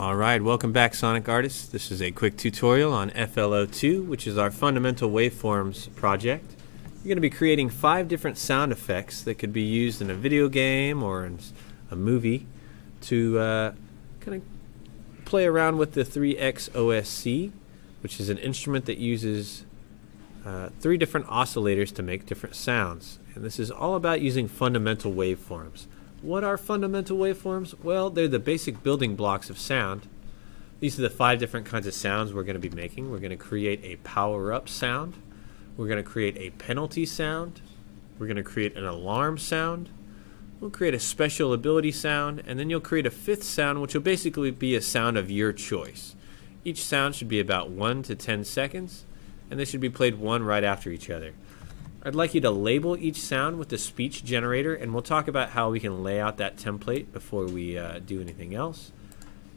Alright, welcome back Sonic Artists. This is a quick tutorial on FLO2, which is our fundamental waveforms project. You're going to be creating 5 different sound effects that could be used in a video game or in a movie to kind of play around with the 3X OSC, which is an instrument that uses 3 different oscillators to make different sounds. And this is all about using fundamental waveforms. What are fundamental waveforms? Well, they're the basic building blocks of sound. These are the 5 different kinds of sounds we're going to be making. We're going to create a power-up sound. We're going to create a penalty sound. We're going to create an alarm sound. We'll create a special ability sound, and then you'll create a 5th sound, which will basically be a sound of your choice. Each sound should be about 1 to 10 seconds, and they should be played one right after each other. I'd like you to label each sound with the speech generator, and we'll talk about how we can lay out that template before we do anything else.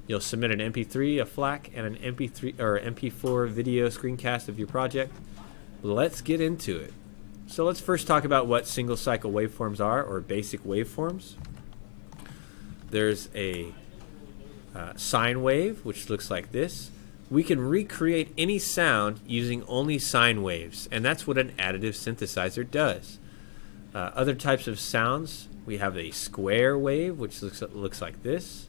You'll submit an MP3, a FLAC, and an MP3 or MP4 video screencast of your project. Let's get into it. So let's first talk about what single cycle waveforms are, or basic waveforms. There's a sine wave, which looks like this. We can recreate any sound using only sine waves, and that's what an additive synthesizer does. Other types of sounds, we have a square wave, which looks like this.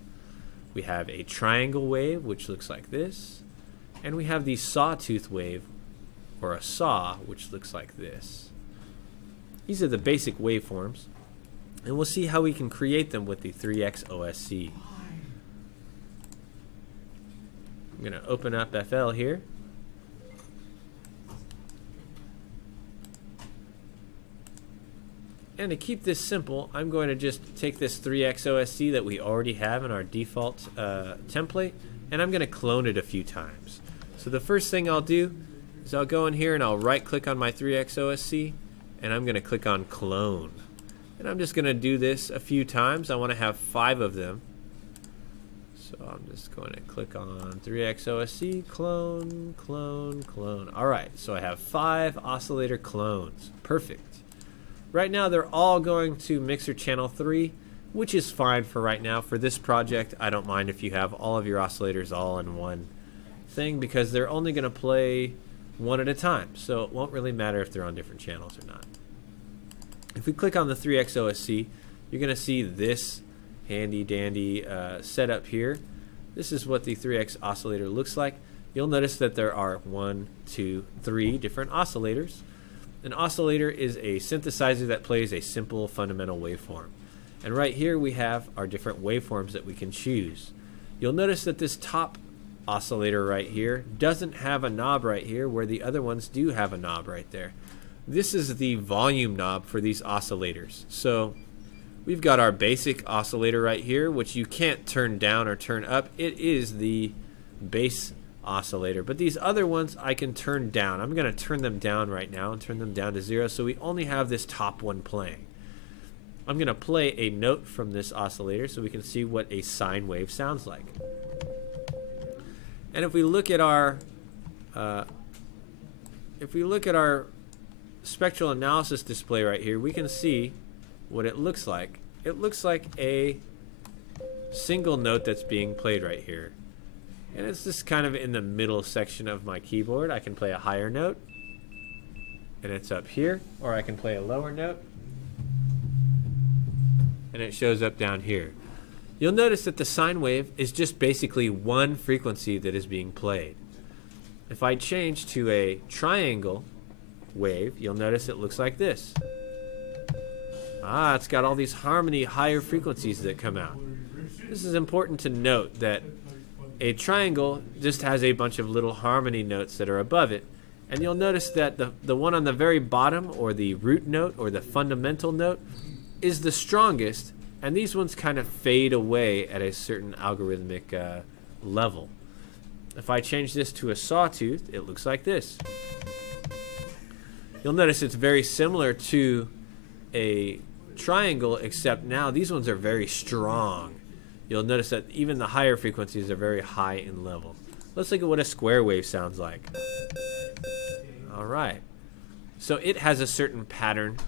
We have a triangle wave, which looks like this. And we have the sawtooth wave, or a saw, which looks like this. These are the basic waveforms, and we'll see how we can create them with the 3X OSC. I'm going to open up FL here. And to keep this simple, I'm going to just take this 3X OSC that we already have in our default template, and I'm going to clone it a few times. So the first thing I'll do is I'll go in here and I'll right click on my 3X OSC, and I'm going to click on clone. And I'm just going to do this a few times. I want to have 5 of them. So I'm just going to click on 3X OSC, clone, clone, clone. Alright, so I have 5 oscillator clones. Perfect. Right now they're all going to mixer channel 3, which is fine for right now. For this project, I don't mind if you have all of your oscillators all in one thing, because they're only going to play one at a time. So it won't really matter if they're on different channels or not. If we click on the 3X OSC, you're going to see this handy dandy setup here. This is what the 3X oscillator looks like. You'll notice that there are 1, 2, 3 different oscillators. An oscillator is a synthesizer that plays a simple fundamental waveform. And right here we have our different waveforms that we can choose. You'll notice that this top oscillator right here doesn't have a knob right here, where the other ones do have a knob right there. This is the volume knob for these oscillators. So we've got our basic oscillator right here, which you can't turn down or turn up. It is the base oscillator. But these other ones I can turn down. I'm going to turn them down right now and turn them down to 0, so we only have this top one playing. I'm going to play a note from this oscillator so we can see what a sine wave sounds like. And if we look at our spectral analysis display right here, we can see what it looks like. It looks like a single note that's being played right here. And it's just kind of in the middle section of my keyboard. I can play a higher note, and it's up here, or I can play a lower note, and it shows up down here. You'll notice that the sine wave is just basically one frequency that is being played. If I change to a triangle wave, you'll notice it looks like this. It's got all these harmony higher frequencies that come out. This is important to note, that a triangle just has a bunch of little harmony notes that are above it. And you'll notice that the one on the very bottom, or the root note, or the fundamental note, is the strongest, and these ones kind of fade away at a certain algorithmic level. If I change this to a sawtooth, it looks like this. You'll notice it's very similar to a triangle, except now these ones are very strong. You'll notice that even the higher frequencies are very high in level. Let's look at what a square wave sounds like. Alright, so it has a certain pattern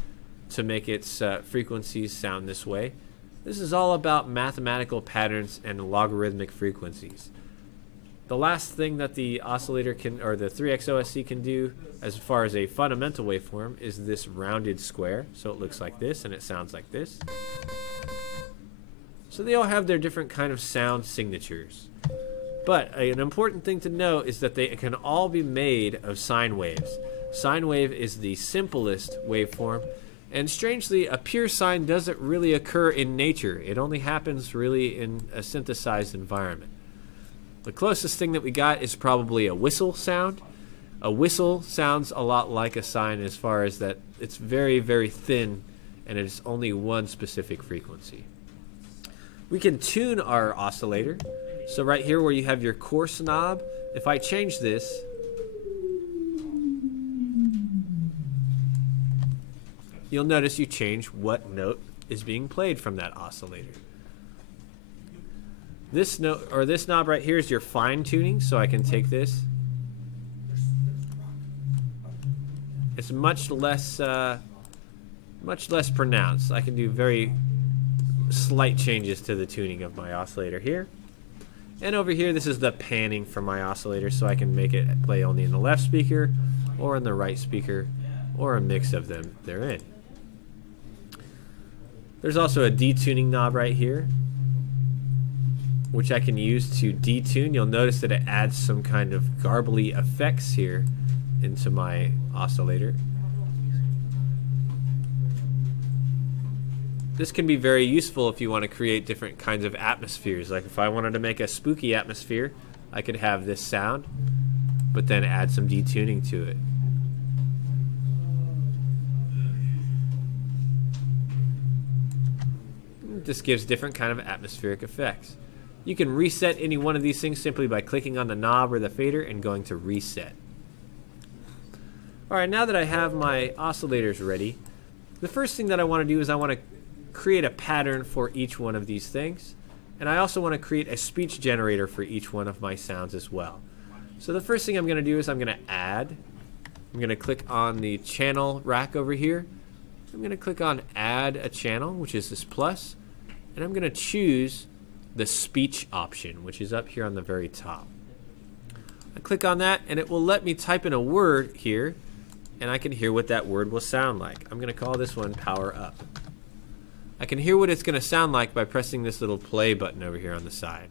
to make its frequencies sound this way. This is all about mathematical patterns and logarithmic frequencies. The last thing that the oscillator can, or the 3x OSC can do as far as a fundamental waveform is this rounded square. So it looks like this and it sounds like this. So they all have their different kind of sound signatures. But an important thing to note is that they can all be made of sine waves. Sine wave is the simplest waveform, and strangely, a pure sine doesn't really occur in nature. It only happens really in a synthesized environment. The closest thing that we got is probably a whistle sound. A whistle sounds a lot like a sine as far as that it's very, very thin and it's only one specific frequency. We can tune our oscillator. So right here where you have your coarse knob, if I change this, you'll notice you change what note is being played from that oscillator. This note, or this knob right here, is your fine tuning, so I can take this. It's much less pronounced. I can do very slight changes to the tuning of my oscillator here. And over here, this is the panning for my oscillator, so I can make it play only in the left speaker or in the right speaker, or a mix of them therein. There's also a detuning knob right here, which I can use to detune. You'll notice that it adds some kind of garbly effects here into my oscillator. This can be very useful if you want to create different kinds of atmospheres. Like if I wanted to make a spooky atmosphere, I could have this sound, but then add some detuning to it. This gives different kind of atmospheric effects. You can reset any one of these things simply by clicking on the knob or the fader and going to reset. Alright, now that I have my oscillators ready, the first thing that I want to do is I want to create a pattern for each one of these things, and I also want to create a speech generator for each one of my sounds as well. So the first thing I'm going to do is I'm going to add. I'm going to click on the channel rack over here. I'm going to click on add a channel, which is this plus, and I'm going to choose the speech option, which is up here on the very top. I click on that and it will let me type in a word here, and I can hear what that word will sound like. I'm going to call this one power up. I can hear what it's going to sound like by pressing this little play button over here on the side.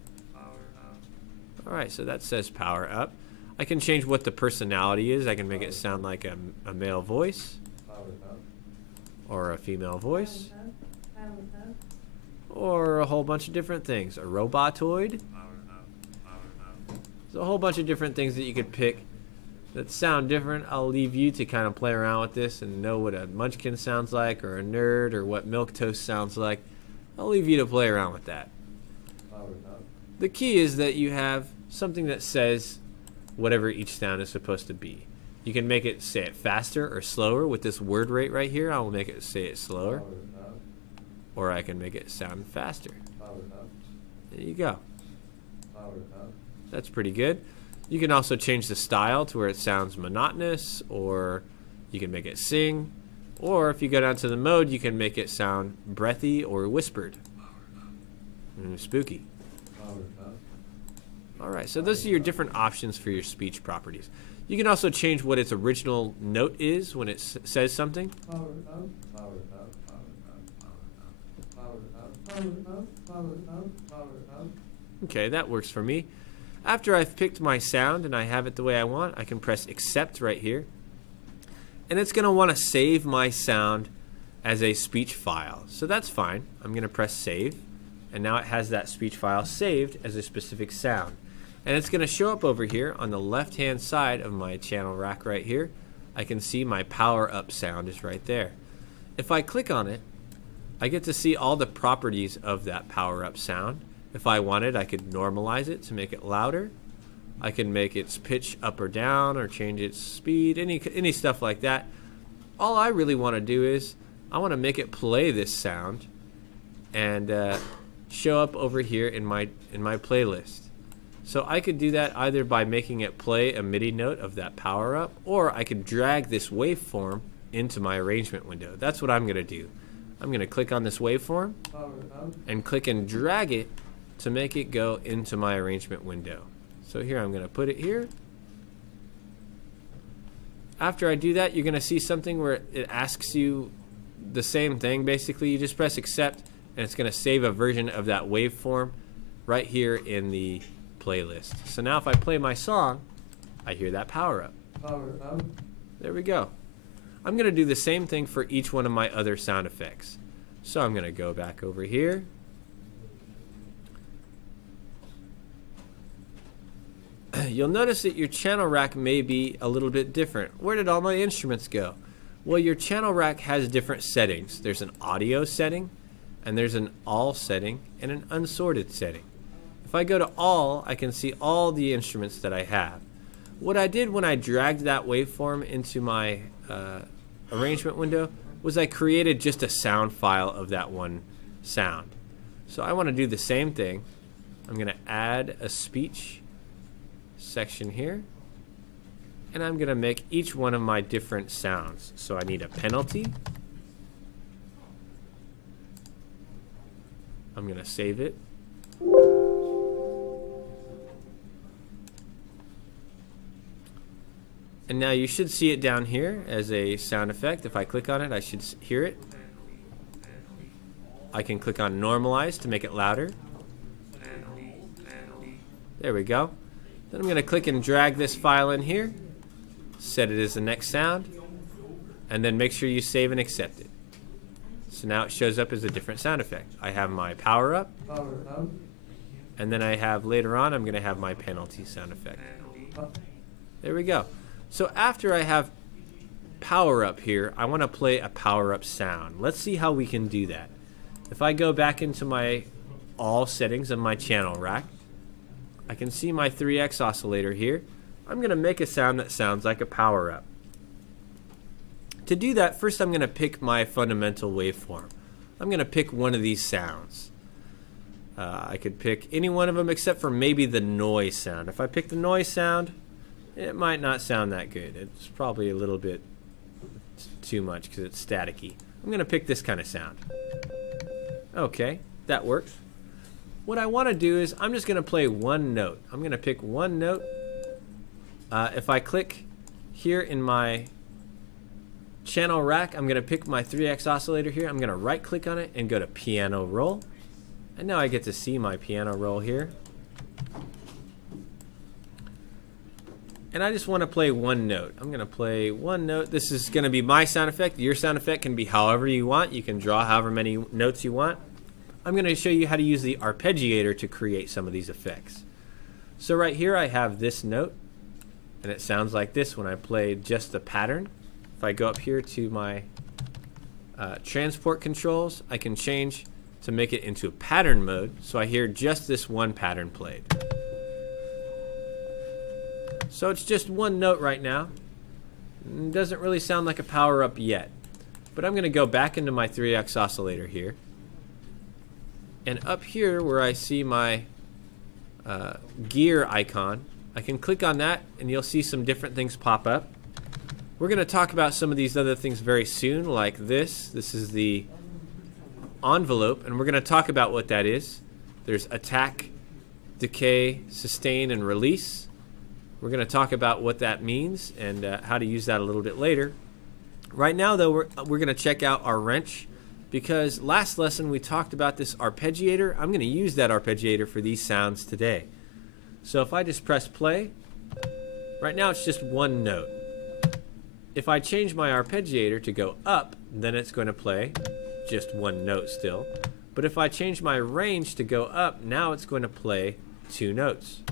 Alright, so that says power up. I can change what the personality is. I can make it sound like a male voice or a female voice or a whole bunch of different things. A robotoid. There's a whole bunch of different things that you could pick that sound different. I'll leave you to kind of play around with this and know what a munchkin sounds like, or a nerd, or what milquetoast sounds like. I'll leave you to play around with that. The key is that you have something that says whatever each sound is supposed to be. You can make it say it faster or slower with this word rate right here. I will make it say it slower, or I can make it sound faster. There you go. That's pretty good. You can also change the style to where it sounds monotonous, or you can make it sing, or if you go down to the mode, you can make it sound breathy or whispered. Spooky. Alright, so those are your different options for your speech properties. You can also change what its original note is when it says something. Okay, that works for me. After I've picked my sound and I have it the way I want, I can press accept right here. And it's going to want to save my sound as a speech file. So that's fine. I'm going to press save. And now it has that speech file saved as a specific sound. And it's going to show up over here on the left-hand side of my channel rack right here. I can see my power up sound is right there. If I click on it, I get to see all the properties of that power up sound. If I wanted, I could normalize it to make it louder. I can make its pitch up or down, or change its speed, any stuff like that. All I really want to do is I want to make it play this sound and show up over here in my playlist. So I could do that either by making it play a MIDI note of that power up, or I could drag this waveform into my arrangement window. That's what I'm going to do. I'm going to click on this waveform and click and drag it to make it go into my arrangement window. So here I'm going to put it here. After I do that, you're going to see something where it asks you the same thing. Basically, you just press accept and it's going to save a version of that waveform right here in the playlist. So now if I play my song, I hear that power up. There we go. I'm going to do the same thing for each one of my other sound effects. So I'm going to go back over here. You'll notice that your channel rack may be a little bit different. Where did all my instruments go? Well, your channel rack has different settings. There's an audio setting, and there's an all setting, and an unsorted setting. If I go to all, I can see all the instruments that I have. What I did when I dragged that waveform into my arrangement window was I created just a sound file of that one sound. So I want to do the same thing. I'm going to add a speech section here, and I'm going to make each one of my different sounds. So I need a penalty. I'm going to save it. And now you should see it down here as a sound effect. If I click on it, I should hear it. I can click on normalize to make it louder. There we go. Then I'm going to click and drag this file in here, set it as the next sound, and then make sure you save and accept it. So now it shows up as a different sound effect. I have my power up, and then I have later on I'm going to have my penalty sound effect. There we go. So after I have power up here, I want to play a power up sound. Let's see how we can do that. If I go back into my all settings of my channel rack, I can see my 3x oscillator here. I'm going to make a sound that sounds like a power up. To do that, first I'm going to pick my fundamental waveform. I'm going to pick one of these sounds. I could pick any one of them except for maybe the noise sound. If I pick the noise sound, it might not sound that good. It's probably a little bit too much because it's staticky. I'm going to pick this kind of sound. Okay, that works. What I want to do is I'm just going to play one note. I'm going to pick one note. If I click here in my channel rack, I'm going to pick my 3x oscillator here. I'm going to right click on it and go to piano roll. And now I get to see my piano roll here. And I just want to play one note. I'm going to play one note. This is going to be my sound effect. Your sound effect can be however you want. You can draw however many notes you want. I'm going to show you how to use the arpeggiator to create some of these effects. So right here I have this note, and it sounds like this when I play just the pattern. If I go up here to my transport controls, I can change to make it into pattern mode, so I hear just this one pattern played. So it's just one note right now. It doesn't really sound like a power up yet. But I'm going to go back into my 3x oscillator here. And up here where I see my gear icon, I can click on that and you'll see some different things pop up. We're going to talk about some of these other things very soon, like this. This is the envelope, and we're going to talk about what that is. There's attack, decay, sustain, and release. We're going to talk about what that means and how to use that a little bit later. Right now, though, we're going to check out our wrench, because last lesson we talked about this arpeggiator. I'm going to use that arpeggiator for these sounds today. So if I just press play, right now it's just one note. If I change my arpeggiator to go up, then it's going to play just one note still. But if I change my range to go up, now it's going to play two notes.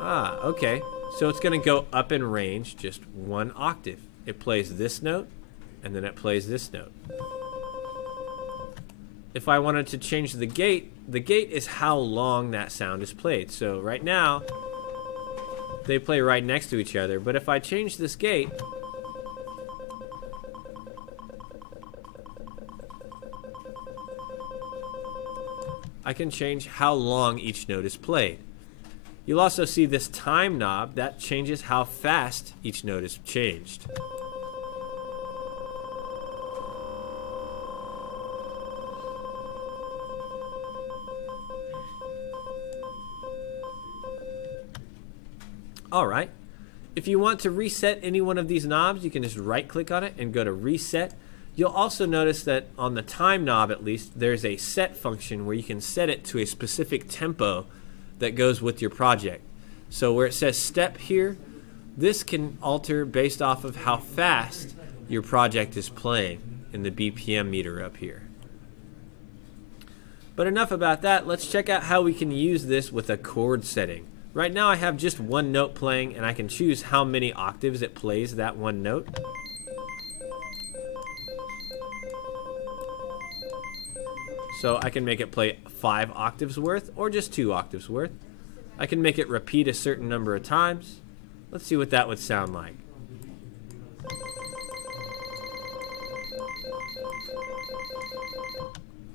Ah, okay. So it's going to go up in range just one octave. It plays this note, and then it plays this note. If I wanted to change the gate is how long that sound is played. So right now, they play right next to each other. But if I change this gate, I can change how long each note is played. You'll also see this time knob that changes how fast each note is changed. Alright, if you want to reset any one of these knobs, you can just right click on it and go to reset. You'll also notice that on the time knob at least, there's a set function where you can set it to a specific tempo that goes with your project. So where it says step here, this can alter based off of how fast your project is playing in the BPM meter up here. But enough about that, let's check out how we can use this with a chord setting. Right now I have just one note playing and I can choose how many octaves it plays that one note. So I can make it play 5 octaves worth or just 2 octaves worth. I can make it repeat a certain number of times. Let's see what that would sound like.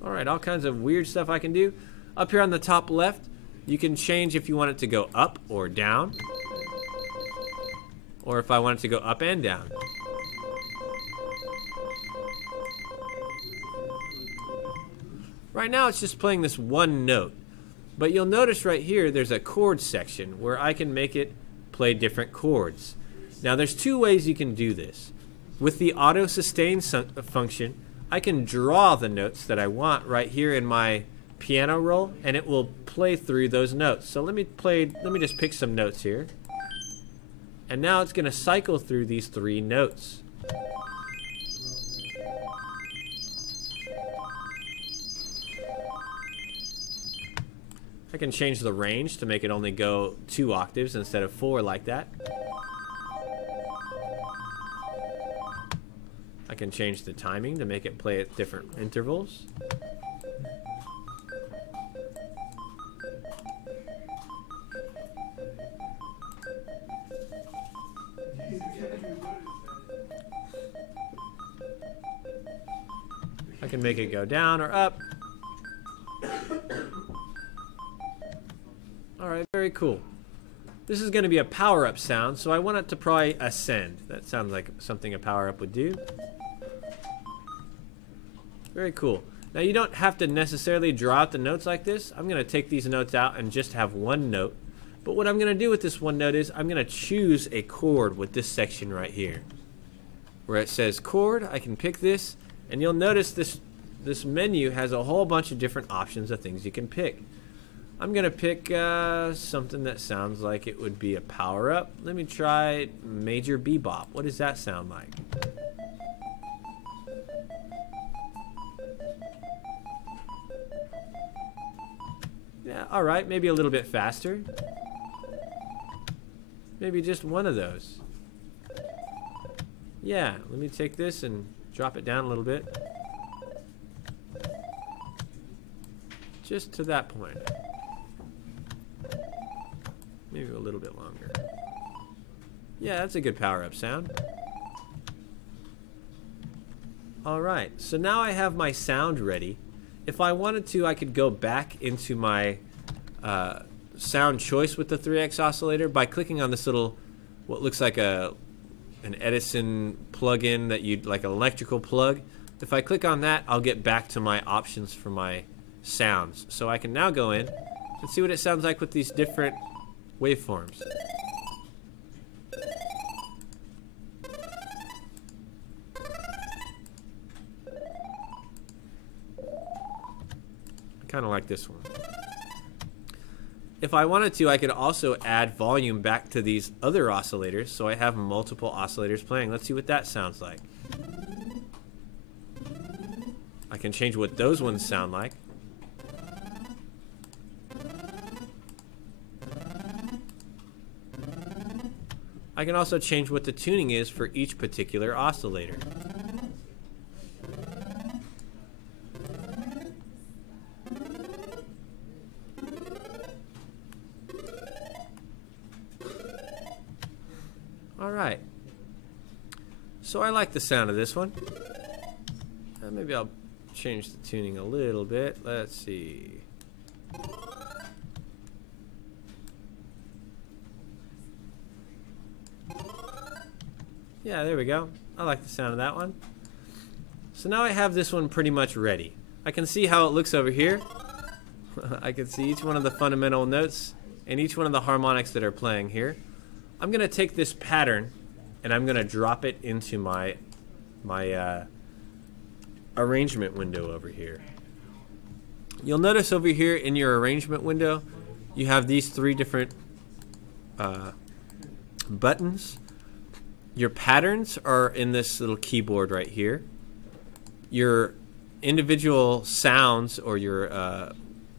Alright, all kinds of weird stuff I can do. Up here on the top left, you can change if you want it to go up or down, or if I want it to go up and down. Right now it's just playing this one note, but you'll notice right here there's a chord section where I can make it play different chords. Now there's 2 ways you can do this. With the auto sustain function, I can draw the notes that I want right here in my piano roll and it will play through those notes. So let me just pick some notes here. And now it's going to cycle through these 3 notes. I can change the range to make it only go 2 octaves instead of 4 like that. I can change the timing to make it play at different intervals. I can make it go down or up. Alright, very cool. This is going to be a power-up sound, so I want it to probably ascend. That sounds like something a power-up would do. Very cool. Now you don't have to necessarily draw out the notes like this. I'm going to take these notes out and just have one note. But what I'm going to do with this one note is I'm going to choose a chord with this section right here. Where it says chord, I can pick this, and you'll notice this menu has a whole bunch of different options of things you can pick. I'm going to pick something that sounds like it would be a power-up. Let me try major bebop. What does that sound like? Yeah, alright, maybe a little bit faster. Maybe just one of those. Yeah, let me take this and drop it down a little bit. Just to that point. Maybe a little bit longer. Yeah, that's a good power-up sound. Alright, so now I have my sound ready. If I wanted to, I could go back into my sound choice with the 3X oscillator by clicking on this little, what looks like an Edison plug-in that you'd like an electrical plug. If I click on that, I'll get back to my options for my sounds. So I can now go in and see what it sounds like with these different waveforms. I kind of like this one. If I wanted to, I could also add volume back to these other oscillators, so I have multiple oscillators playing. Let's see what that sounds like. I can change what those ones sound like. I can also change what the tuning is for each particular oscillator. Alright, so I like the sound of this one. Maybe I'll change the tuning a little bit. Let's see. Yeah, there we go. I like the sound of that one. So now I have this one pretty much ready. I can see how it looks over here. I can see each one of the fundamental notes and each one of the harmonics that are playing here. I'm going to take this pattern and I'm going to drop it into my arrangement window over here. You'll notice over here in your arrangement window, you have these three different buttons. Your patterns are in this little keyboard right here. Your individual sounds or your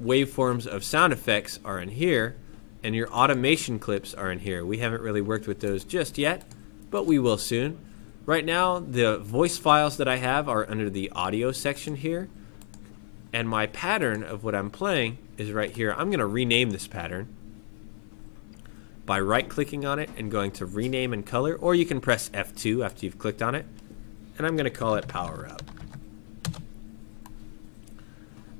waveforms of sound effects are in here, and your automation clips are in here. We haven't really worked with those just yet, but we will soon. Right now, the voice files that I have are under the audio section here, and my pattern of what I'm playing is right here. I'm going to rename this pattern by right-clicking on it and going to rename and color, or you can press F2 after you've clicked on it, and I'm going to call it Power Up.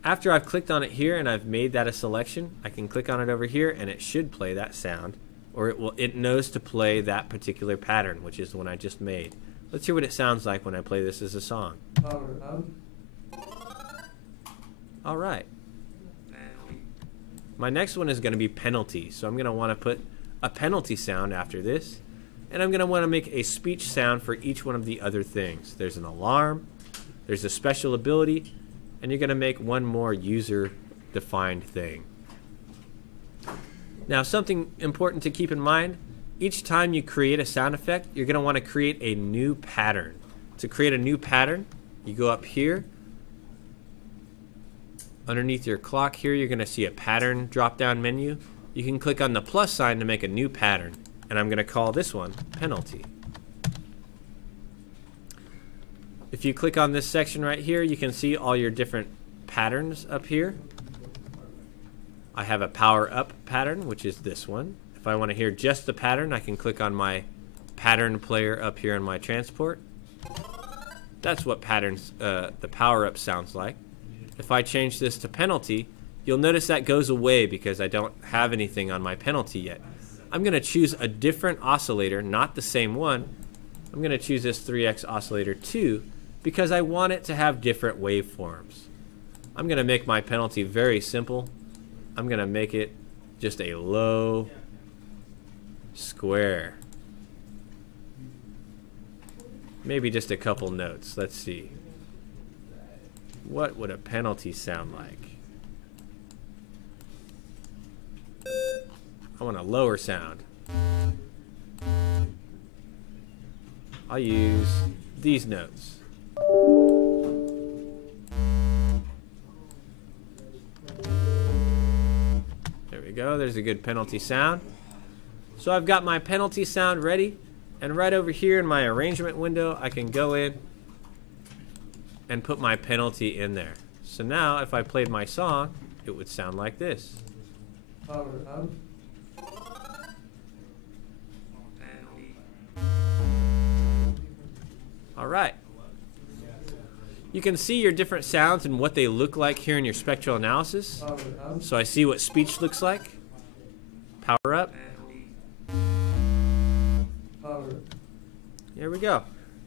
After I've clicked on it here and I've made that a selection, I can click on it over here and it should play that sound, or it knows to play that particular pattern, which is the one I just made. Let's hear what it sounds like when I play this as a song. All right. My next one is going to be penalty, so I'm going to want to put a penalty sound after this, and I'm going to want to make a speech sound for each one of the other things. There's an alarm, there's a special ability, and you're going to make one more user-defined thing. Now, something important to keep in mind, each time you create a sound effect, you're going to want to create a new pattern. To create a new pattern, you go up here. Underneath your clock here, you're going to see a pattern drop-down menu. You can click on the plus sign to make a new pattern, and I'm going to call this one penalty. If you click on this section right here, you can see all your different patterns up here. I have a power up pattern, which is this one. If I want to hear just the pattern, I can click on my pattern player up here in my transport. That's what patterns, the power up sounds like. If I change this to penalty, you'll notice that goes away because I don't have anything on my penalty yet. I'm going to choose a different oscillator, not the same one. I'm going to choose this 3x oscillator 2 because I want it to have different waveforms. I'm going to make my penalty very simple. I'm going to make it just a low square. Maybe just a couple notes. Let's see. What would a penalty sound like? I want a lower sound. I'll use these notes. There we go. There's a good penalty sound. So I've got my penalty sound ready, and right over here in my arrangement window, I can go in and put my penalty in there. So now if I played my song, it would sound like this. All right. You can see your different sounds and what they look like here in your spectral analysis. So I see what speech looks like. Power up. There we go.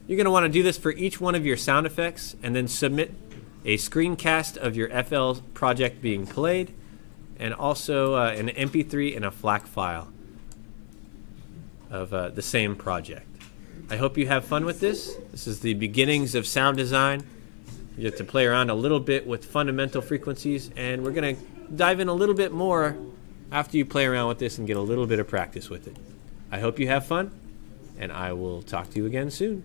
You're going to want to do this for each one of your sound effects and then submit a screencast of your FL project being played, and also an MP3 and a FLAC file of the same project. I hope you have fun with this. This is the beginnings of sound design. You have to play around a little bit with fundamental frequencies, and we're going to dive in a little bit more after you play around with this and get a little bit of practice with it. I hope you have fun, and I will talk to you again soon.